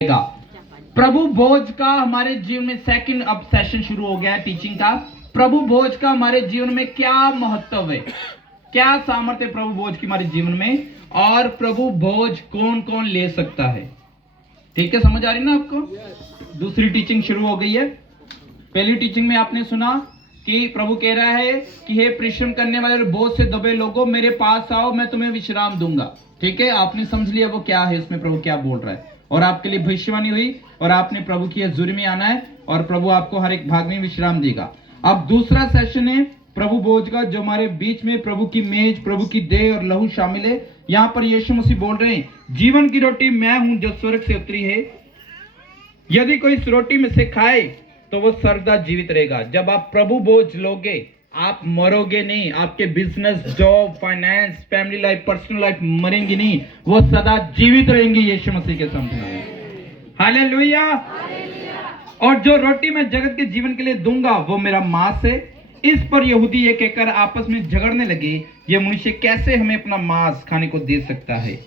का प्रभु भोज का हमारे जीवन में सेकंड अब सेशन शुरू हो गया है टीचिंग का। प्रभु भोज का हमारे जीवन में क्या महत्व है, क्या सामर्थ्य प्रभु भोज की हमारे जीवन में, और प्रभु भोज कौन कौन ले सकता है। ठीक है, समझ आ रही ना आपको। दूसरी टीचिंग शुरू हो गई है। पहली टीचिंग में आपने सुना कि प्रभु कह रहा है कि हे परिश्रम करने वाले और बोझ से दबे लोगों, मेरे पास आओ, मैं तुम्हें विश्राम दूंगा। ठीक है, आपने समझ लिया वो क्या है, इसमें प्रभु क्या बोल रहा है, और आपके लिए भविष्यवाणी हुई और आपने प्रभु की हजूरी में आना है और प्रभु आपको हर एक भाग में विश्राम देगा। अब दूसरा सेशन है प्रभु भोज का, जो हमारे बीच में प्रभु की मेज, प्रभु की देह और लहू शामिल है। यहाँ पर यीशु मसीह बोल रहे हैं, जीवन की रोटी मैं हूं जो स्वर्ग से उतरी है, यदि कोई इस रोटी में से खाए तो वो सर्वदा जीवित रहेगा। जब आप प्रभु भोज लोगे आप मरोगे नहीं, आपके business, job, finance, family life, personal life मरेंगी नहीं, वो सदा जीवित रहेंगे यीशु मसीह के सामने। हालेलुया। और जो रोटी मैं जगत के जीवन के लिए दूंगा वो मेरा मांस है। इस पर यहूदी ये कहकर आपस में झगड़ने लगे, ये मनुष्य कैसे हमें अपना मांस खाने को दे सकता है।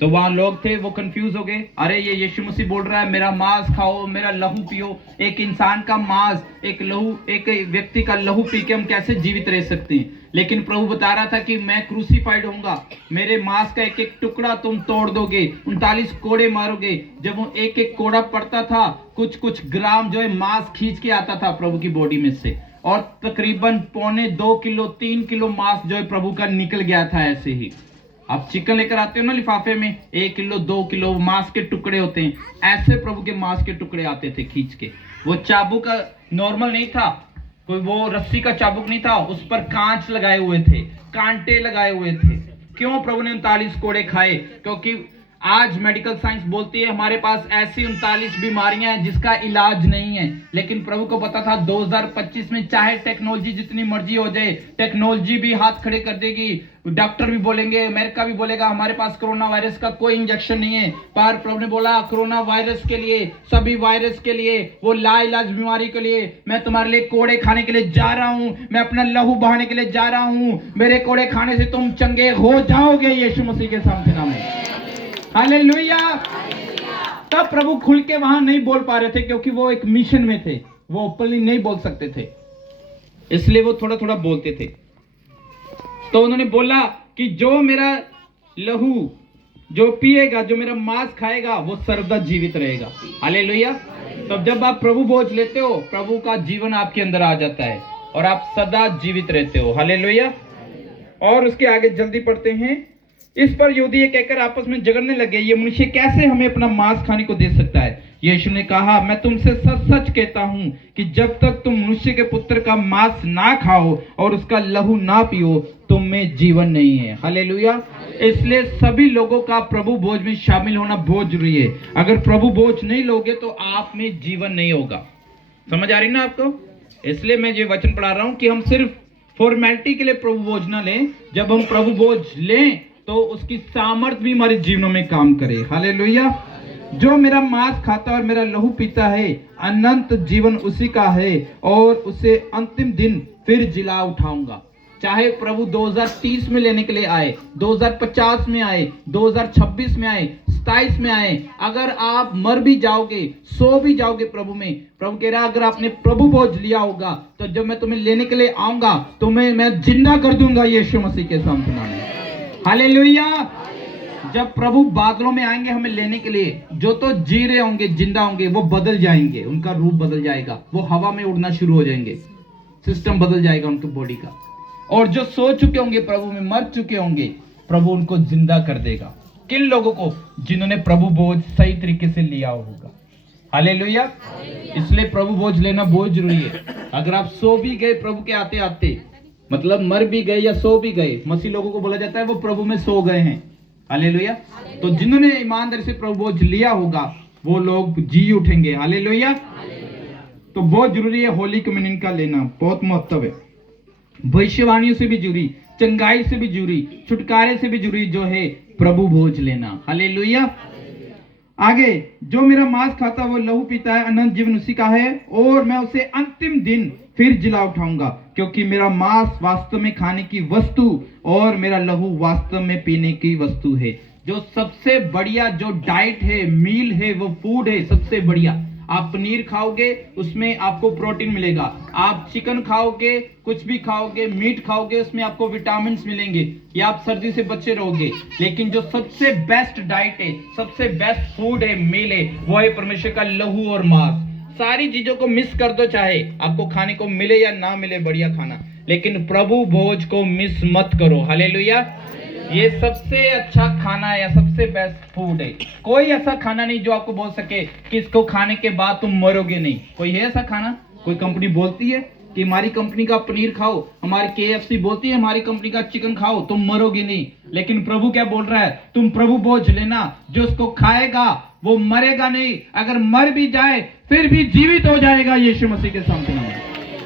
तो वहां लोग थे, वो कंफ्यूज हो गए, अरे ये यीशु मसीह बोल रहा है मेरा मांस खाओ, मेरा लहू पियो। एक इंसान का मांस, एक लहू, एक व्यक्ति का लहू पी के हम कैसे जीवित रह सकते हैं। लेकिन प्रभु बता रहा था कि मैं क्रूसीफाइड होऊंगा, मेरे मांस का एक एक टुकड़ा तुम तोड़ दोगे, 39 कोड़े मारोगे। जब वो एक एक कोड़ा पड़ता था, कुछ कुछ ग्राम जो है मांस खींच के आता था प्रभु की बॉडी में से, और तकरीबन 2.25 किलो 3 किलो मांस जो है प्रभु का निकल गया था। ऐसे ही आप चिकन लेकर आते हो ना लिफाफे में, 1 किलो 2 किलो मांस के टुकड़े होते हैं, ऐसे प्रभु के मांस के टुकड़े आते थे खींच के। वो चाबुक नॉर्मल नहीं था, कोई वो रस्सी का चाबुक नहीं था, उस पर कांच लगाए हुए थे, कांटे लगाए हुए थे। क्यों प्रभु ने 39 कोड़े खाए? क्योंकि आज मेडिकल साइंस बोलती है हमारे पास ऐसी 39 बीमारियां हैं जिसका इलाज नहीं है। लेकिन प्रभु को पता था 2025 में चाहे टेक्नोलॉजी जितनी मर्जी हो जाए, टेक्नोलॉजी भी हाथ खड़े कर देगी, डॉक्टर भी बोलेंगे, अमेरिका भी बोलेगा हमारे पास कोरोना वायरस का कोई इंजेक्शन नहीं है। पर प्रभु ने बोला कोरोना वायरस के लिए, सभी वायरस के लिए, वो लाइलाज बीमारी के लिए मैं तुम्हारे लिए कोड़े खाने के लिए जा रहा हूं, मैं अपना लहू बहाने के लिए जा रहा हूं। मेरे कोड़े खाने से तुम चंगे हो जाओगे यीशु मसीह के सामने नाम में। हालेलुया। तब प्रभु खुल के वहां नहीं बोल पा रहे थे क्योंकि वो एक मिशन में थे, वो ओपनली नहीं बोल सकते थे, इसलिए वो थोड़ा थोड़ा बोलते थे। तो उन्होंने बोला कि जो मेरा लहू जो पिएगा, जो मेरा मांस खाएगा, वो सर्वदा जीवित रहेगा। हालेलुया। तब जब आप प्रभु भोज लेते हो, प्रभु का जीवन आपके अंदर आ जाता है और आप सदा जीवित रहते हो। हालेलुया। और उसके आगे जल्दी पढ़ते हैं। इस पर यहूदी ये कहकर आपस में झगड़ने लगे, ये मनुष्य कैसे हमें अपना मांस खाने को दे सकता है। यीशु ने कहा, मैं तुमसे सच सच कहता हूं कि जब तक तुम मनुष्य के पुत्र का मांस ना खाओ और उसका लहू ना पियो, तुम में जीवन नहीं है। हालेलुया। इसलिए सभी लोगों का प्रभु भोज में शामिल होना बहुत जरूरी है। अगर प्रभु भोज नहीं लोगे तो आप में जीवन नहीं होगा। समझ आ रही ना आपको। इसलिए मैं ये वचन पढ़ा रहा हूं कि हम सिर्फ फॉर्मेलिटी के लिए प्रभु भोज ना लें, जब हम प्रभु भोज लें तो उसकी सामर्थ भी हमारे जीवनों में काम करे। हालेलुया। जो मेरा मांस खाता और मेरा लहू पीता है, अनंत जीवन उसी का है और उसे अंतिम दिन फिर जिला उठाऊंगा। चाहे प्रभु 2030 में लेने के लिए आए, 2050 में आए, 2026 में आए, 27 में आए, अगर आप मर भी जाओगे, सो भी जाओगे प्रभु में, प्रभु कह रहा है अगर आपने प्रभु भोज लिया होगा तो जब मैं तुम्हें लेने के लिए आऊंगा तुम्हें मैं जिंदा कर दूंगा यीशु मसीह के सामने। हालेलुया। जब प्रभु बादलों में आएंगे हमें लेने के लिए, जो तो जी रहे होंगे, जिंदा होंगे, वो बदल जाएंगे, उनका रूप बदल जाएगा, वो हवा में उड़ना शुरू हो जाएंगे, सिस्टम बदल जाएगा उनकी बॉडी का। और जो सो चुके होंगे प्रभु में, मर चुके होंगे, प्रभु उनको जिंदा कर देगा। किन लोगों को? जिन्होंने प्रभु भोज सही तरीके से लिया होगा। हालेलुया। इसलिए प्रभु भोज लेना बहुत जरूरी है। अगर आप सो भी गए प्रभु के आते आते, मतलब मर भी गए या सो भी गए, मसीह लोगों को बोला जाता है वो प्रभु में सो गए हैं। हालेलुया। तो जिन्होंने ईमानदारी से प्रभु भोज लिया होगा वो लोग जी उठेंगे। हालेलुया। तो बहुत जरूरी है होली कम्युनियन का लेना, बहुत महत्व है। भविष्यवाणियों से भी जुड़ी, चंगाई से भी जुड़ी, छुटकारे से भी जुड़ी जो है प्रभु भोज लेना। हालेलुया। आगे, जो मेरा मांस खाता वो लहू पीता है, अनंत जीवन उसी का है और मैं उसे अंतिम दिन फिर जिला उठाऊंगा, क्योंकि मेरा मांस वास्तव में खाने की वस्तु और मेरा लहू वास्तव में पीने की वस्तु है। जो सबसे बढ़िया जो डाइट है, मील है, वो फूड है सबसे बढ़िया। आप पनीर खाओगे उसमें आपको प्रोटीन मिलेगा, आप चिकन खाओगे, कुछ भी खाओगे, मीट खाओगे, उसमें आपको विटामिन मिलेंगे, या आप सर्दी से बचे रहोगे। लेकिन जो सबसे बेस्ट डाइट है, सबसे बेस्ट फूड है, मील है, वो है परमेश्वर का लहू और मांस। सारी चीजों को मिस कर दो, चाहे आपको खाने को मिले या ना मिले बढ़िया खाना, लेकिन प्रभु भोज को मिस मत करो। हालेलुया। ये सबसे अच्छा खाना है या सबसे बेस्ट फूड है। कोई ऐसा खाना नहीं जो आपको बोल सके कि इसको खाने के बाद तुम मरोगे नहीं। कोई है ऐसा खाना? कोई कंपनी बोलती है कि हमारी कंपनी का पनीर खाओ, हमारी KFC बोलती है हमारी कंपनी का चिकन खाओ, तुम मरोगे नहीं। लेकिन प्रभु क्या बोल रहा है? तुम प्रभु भोज लेना, जो उसको खाएगा वो मरेगा नहीं, अगर मर भी जाए फिर भी जीवित हो जाएगा यीशु मसीह के सामने।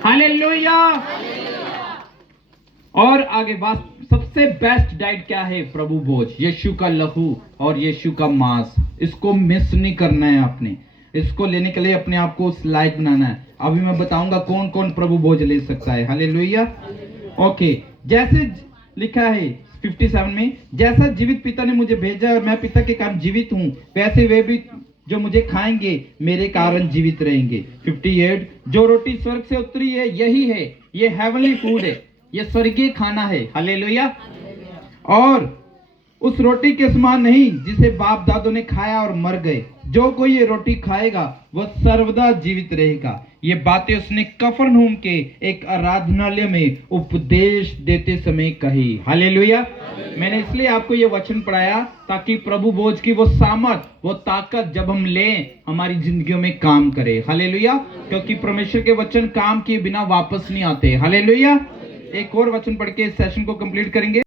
हालेलुया। और आगे बात, सबसे बेस्ट डाइट क्या है? प्रभु भोज, यीशु का लहू और यीशु का मांस। इसको मिस नहीं करना है आपने, इसको लेने के लिए अपने आप को उस लायक बनाना है। अभी मैं बताऊंगा कौन कौन प्रभु भोज ले सकता है। हालेलुया। ओके, जैसे लिखा है 57 में, जैसा जीवित पिता ने मुझे भेजा और मैं पिता के कारण जीवित हूं, वैसे वे भी जो मुझे खाएंगे मेरे कारण जीवित रहेंगे। 58, जो रोटी स्वर्ग से उतरी है यही है, ये हेवनली फूड है, ये स्वर्गीय खाना है। हालेलुया। और उस रोटी के समान नहीं जिसे बाप दादों ने खाया और मर गए। जो कोई ये रोटी खाएगा वह सर्वदा जीवित रहेगा। ये बातें उसने कफरनहूम के एक आराधनालय में उपदेश देते समय कही। हालेलुया। मैंने इसलिए आपको ये वचन पढ़ाया ताकि प्रभु भोज की वो सामर्थ, वो ताकत जब हम लें हमारी जिंदगियों में काम करे। हालेलुया। क्योंकि परमेश्वर के वचन काम किए बिना वापस नहीं आते। हालेलुया। एक और वचन पढ़ के इस सेशन को कंप्लीट करेंगे।